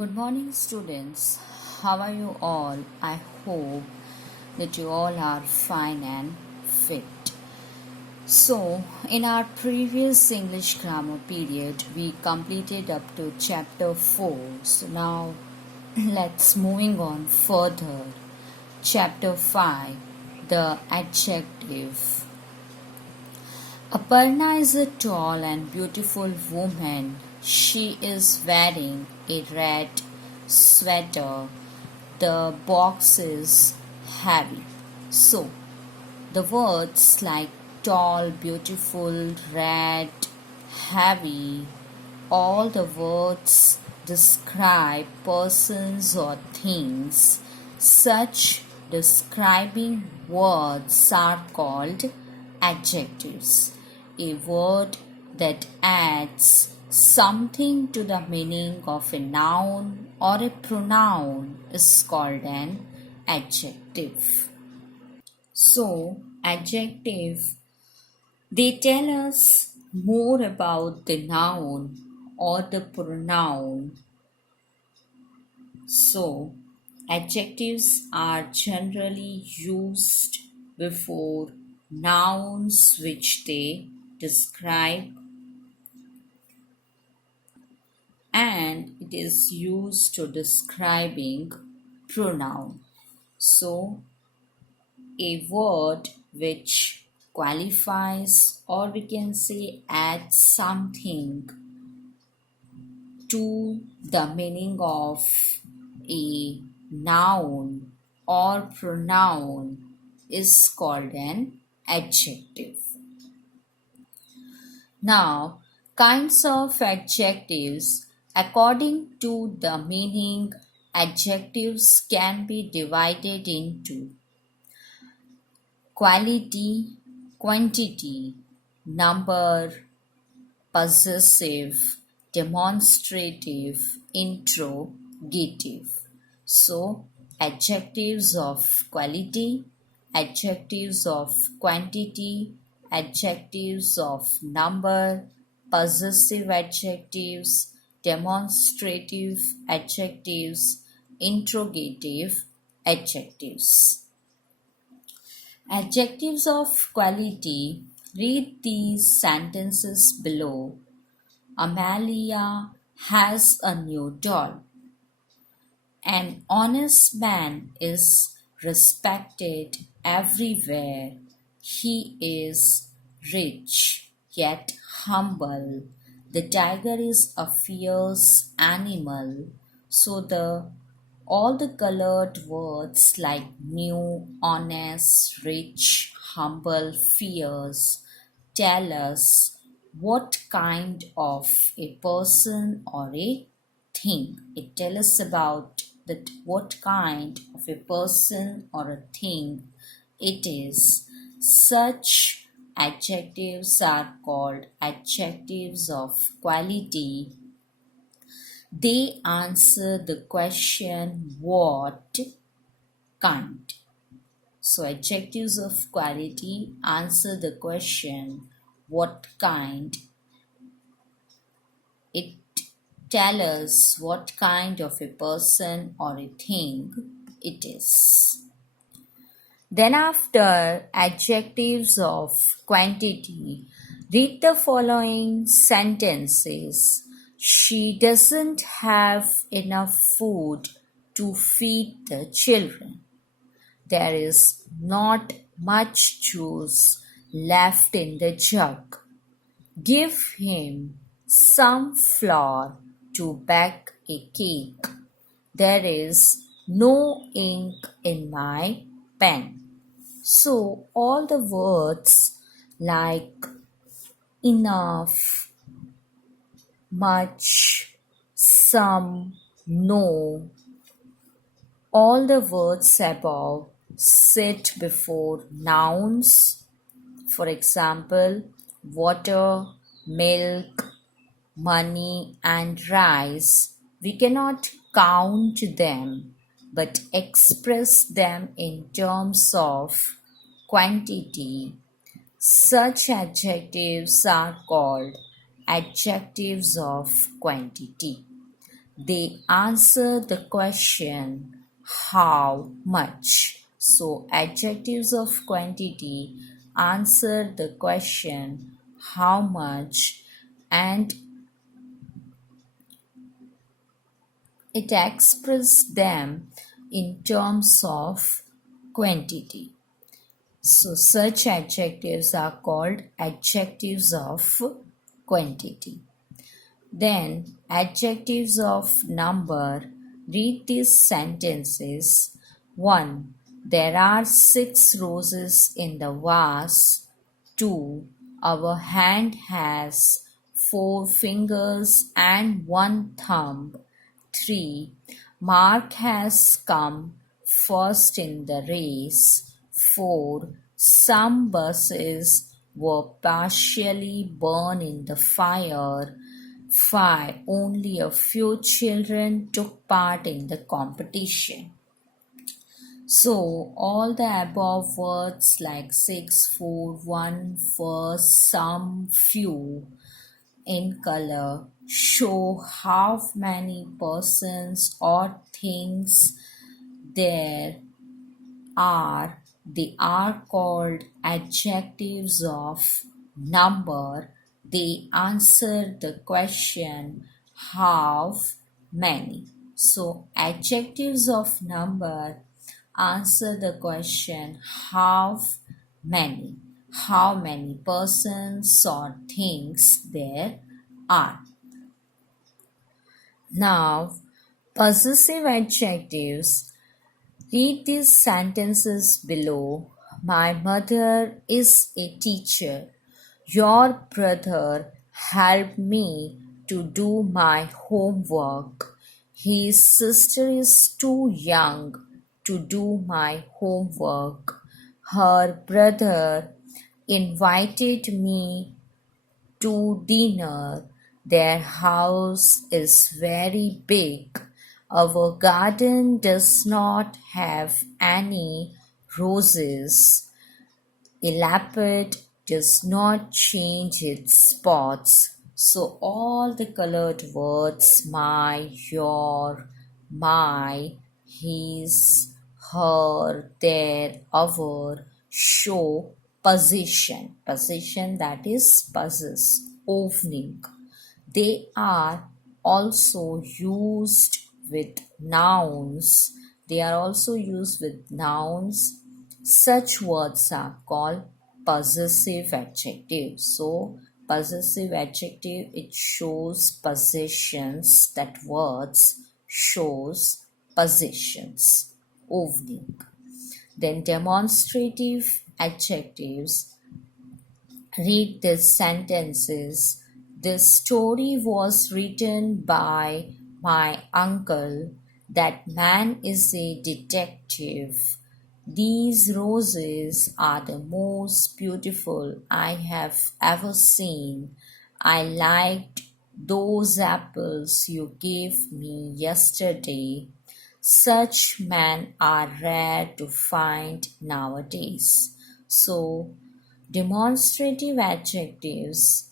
Good morning, students. How are you all? I hope that you all are fine and fit. So, in our previous English grammar period, we completed up to chapter 4. So, now let's moving on further. Chapter 5, the adjective. Aparna is a tall and beautiful woman. She is wearing a red sweater. The box is heavy. So, the words like tall, beautiful, red, heavy, all the words describe persons or things. Such describing words are called adjectives. A word that adds something to the meaning of a noun or a pronoun is called an adjective. So, adjective, they tell us more about the noun or the pronoun. So, adjectives are generally used before nouns which they describe, and it is used to describing pronoun. So, a word which qualifies, or we can say adds something to the meaning of a noun or pronoun is called an adjective. Now, kinds of adjectives. According to the meaning, adjectives can be divided into quality, quantity, number, possessive, demonstrative, interrogative. So, adjectives of quality, adjectives of quantity, adjectives of number, possessive adjectives, demonstrative adjectives, interrogative adjectives. Adjectives of quality. Read these sentences below. Amalia has a new doll. An honest man is respected everywhere. He is rich yet humble. The tiger is a fierce animal. So all the colored words like new, honest, rich, humble, fierce tell us what kind of a person or a thing. It tells us about that what kind of a person or a thing it is. Such adjectives are called adjectives of quality. They answer the question what kind. So adjectives of quality answer the question what kind. It tells us what kind of a person or a thing it is. Then after adjectives of quantity, read the following sentences. She doesn't have enough food to feed the children. There is not much juice left in the jug. Give him some flour to bake a cake. There is no ink in my pen. So, all the words like enough, much, some, no, all the words above sit before nouns. For example, water, milk, money, and rice. We cannot count them but express them in terms of quantity. Such adjectives are called adjectives of quantity. they answer the question how much. So, adjectives of quantity answer the question how much, and it expresses them in terms of quantity. So, such adjectives are called adjectives of quantity. Then, adjectives of number. Read these sentences. 1. There are 6 roses in the vase. 2. Our hand has 4 fingers and 1 thumb. 3. Mark has come first in the race. 4. Some buses were partially burned in the fire. 5. Only a few children took part in the competition. So, all the above words like 6, 4, 1, first, some, few in color show how many persons or things there are. They are called adjectives of number. They answer the question how many. So, adjectives of number answer the question how many. How many persons or things there are. Now, possessive adjectives. Read these sentences below. My mother is a teacher. Your brother helped me to do my homework. His sister is too young to do my homework. Her brother invited me to dinner. Their house is very big. Our garden does not have any roses. A leopard does not change its spots. So all the colored words my, your, my, his, her, their, our show possession. Possession, that is possess, owning. They are also used with nouns. They are also used with nouns. Such words are called possessive adjectives. So, possessive adjective, it shows possessions. That words shows possessions, owning. Then demonstrative adjectives. Read these sentences. This story was written by my uncle. That man is a detective. These roses are the most beautiful I have ever seen. I liked those apples you gave me yesterday. Such men are rare to find nowadays. So, demonstrative adjectives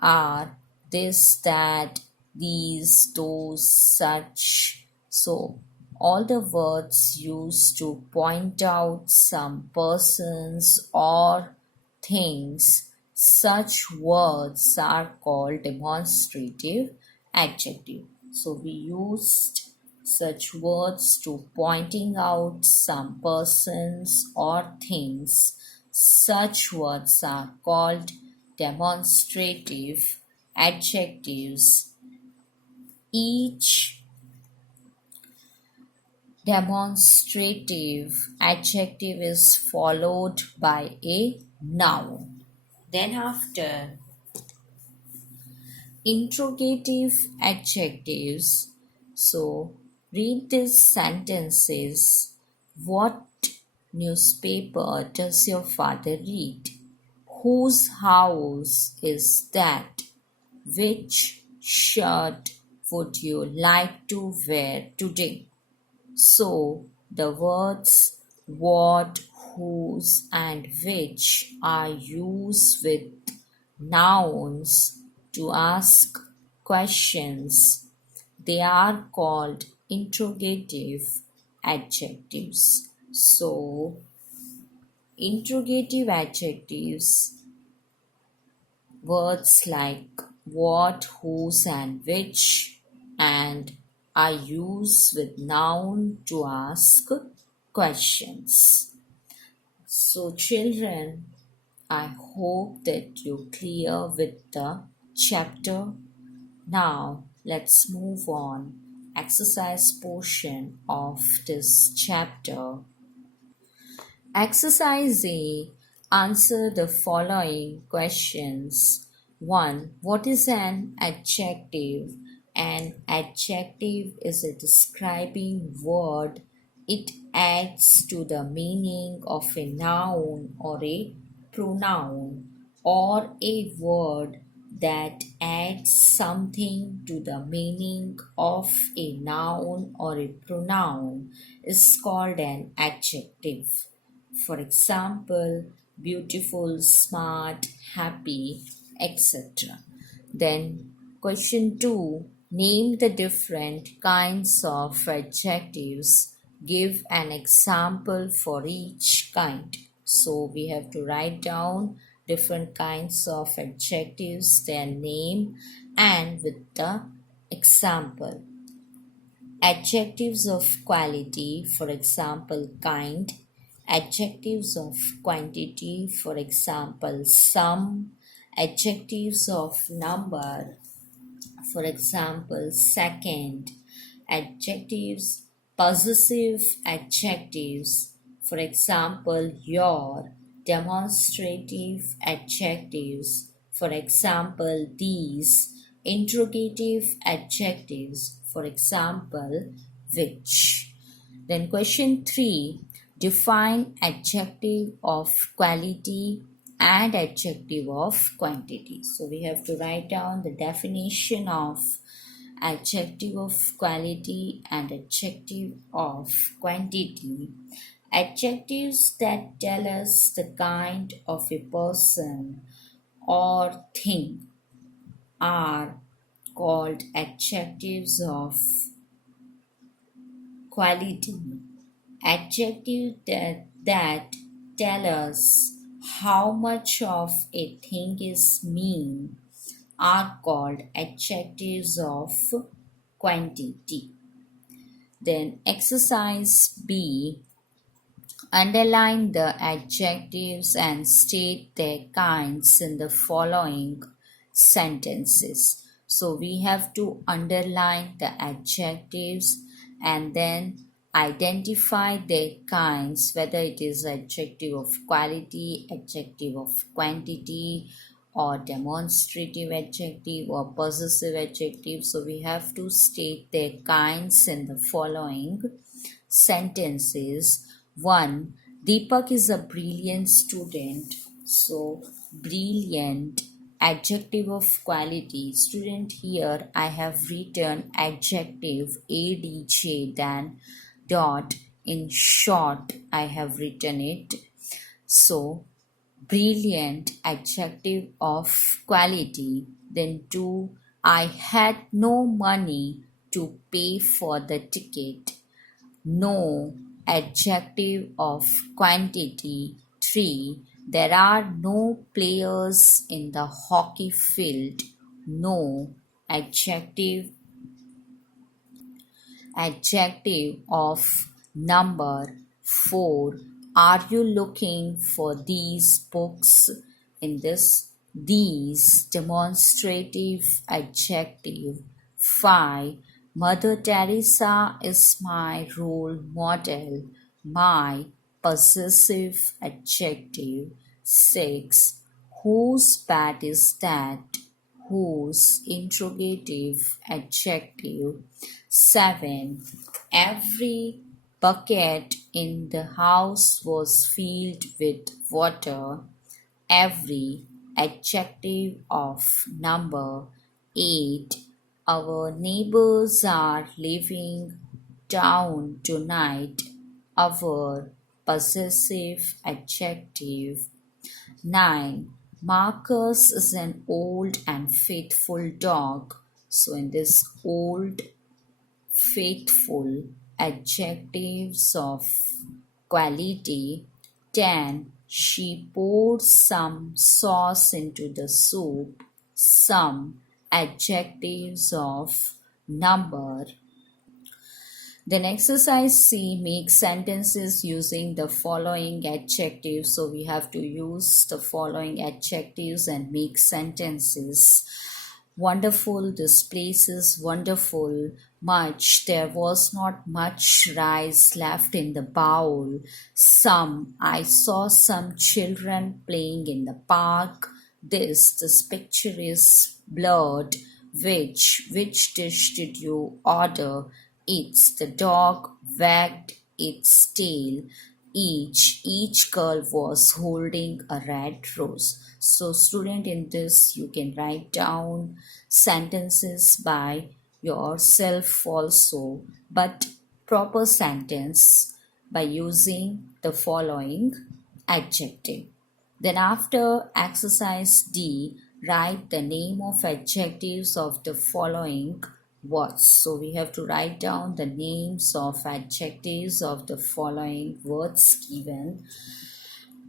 are this, that, these, those, such. So, all the words used to point out some persons or things, such words are called demonstrative adjective. So, we used such words to pointing out some persons or things. Such words are called demonstrative adjectives. Each demonstrative adjective is followed by a noun. Then after interrogative adjectives, so read these sentences. What newspaper does your father read? Whose house is that? Which shirt would you like to wear today? So, the words what, whose, and which are used with nouns to ask questions. they are called interrogative adjectives. So, interrogative adjectives, words like what, whose, and which, and are used with noun to ask questions. So, children, I hope that you're clear with the chapter. Now, let's move on. Exercise portion of this chapter. Exercise A. Answer the following questions. 1. What is an adjective? An adjective is a describing word. It adds to the meaning of a noun or a pronoun, or a word that adds something to the meaning of a noun or a pronoun is called an adjective. For example, beautiful, smart, happy, etc. Then, question 2. Name the different kinds of adjectives. Give an example for each kind. So, we have to write down different kinds of adjectives, their name, and with the example. Adjectives of quality, for example, kind. Adjectives of quantity, for example, some. Adjectives of number, for example, second. Adjectives, possessive adjectives, for example, your. Demonstrative adjectives, for example, these. Interrogative adjectives, for example, which. Then question 3. Define adjective of quality and adjective of quantity. So we have to write down the definition of adjective of quality and adjective of quantity. Adjectives that tell us the kind of a person or thing are called adjectives of quality. Adjectives that tell us how much of a thing is mean are called adjectives of quantity. Then exercise B. Underline the adjectives and state their kinds in the following sentences. So we have to underline the adjectives and then identify their kinds, whether it is adjective of quality, adjective of quantity, or demonstrative adjective or possessive adjective. So we have to state their kinds in the following sentences. 1. Deepak is a brilliant student. So, brilliant, adjective of quality. Student, here I have written adjective adj, then dot. In short, I have written it. So, brilliant, adjective of quality. Then 2. I had no money to pay for the ticket. No, adjective of quantity. 3. There are no players in the hockey field. No, adjective of number. 4. Are you looking for these books? In this, these, demonstrative adjective. 5. Mother Teresa is my role model. My, possessive adjective. 6. Whose bat is that? Whose, interrogative adjective. 7. Every bucket in the house was filled with water. Every, adjective of number. 8. Our neighbors are leaving town tonight. Our, possessive adjective. 9. Marcus is an old and faithful dog. So in this old faithful. Adjectives of quality. 10. She poured some sauce into the soup. Some. Adjectives of number. Then exercise C, make sentences using the following adjectives. So we have to use the following adjectives and make sentences. Wonderful, this place is wonderful. Much, there was not much rice left in the bowl. Some, I saw some children playing in the park. This picture is blurred. Which dish did you order? It's the dog wagged its tail. Each girl was holding a red rose. So student, in this you can write down sentences by yourself also, but proper sentence by using the following adjective. Then after exercise D, write the name of adjectives of the following words. So we have to write down the names of adjectives of the following words given.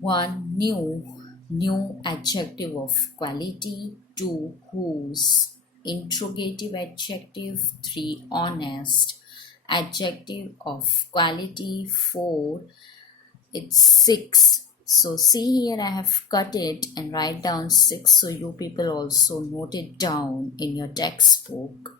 1. New adjective of quality. 2. Whose, interrogative adjective. 3. Honest, adjective of quality. 4. It's 6. So see here, I have cut it and write down 6, so you people also note it down in your textbook.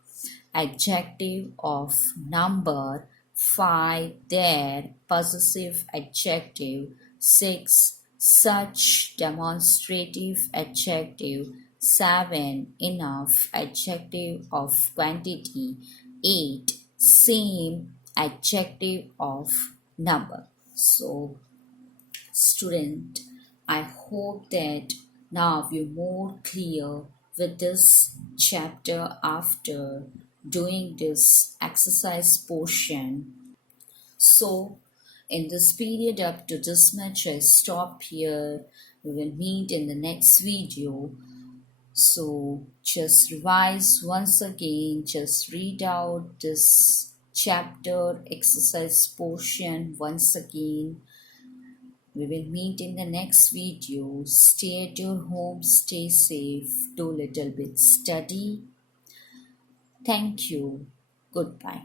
Adjective of number. 5. There, possessive adjective. 6. Such, demonstrative adjective. 7. Enough, adjective of quantity. 8. Same, adjective of number. So student, I hope that now you're more clear with this chapter after doing this exercise portion. So in this period up to this much, I stop here. We will meet in the next video. So just revise once again, just read out this chapter exercise portion once again. We will meet in the next video. Stay at your home, stay safe, do little bit study. Thank you. Goodbye.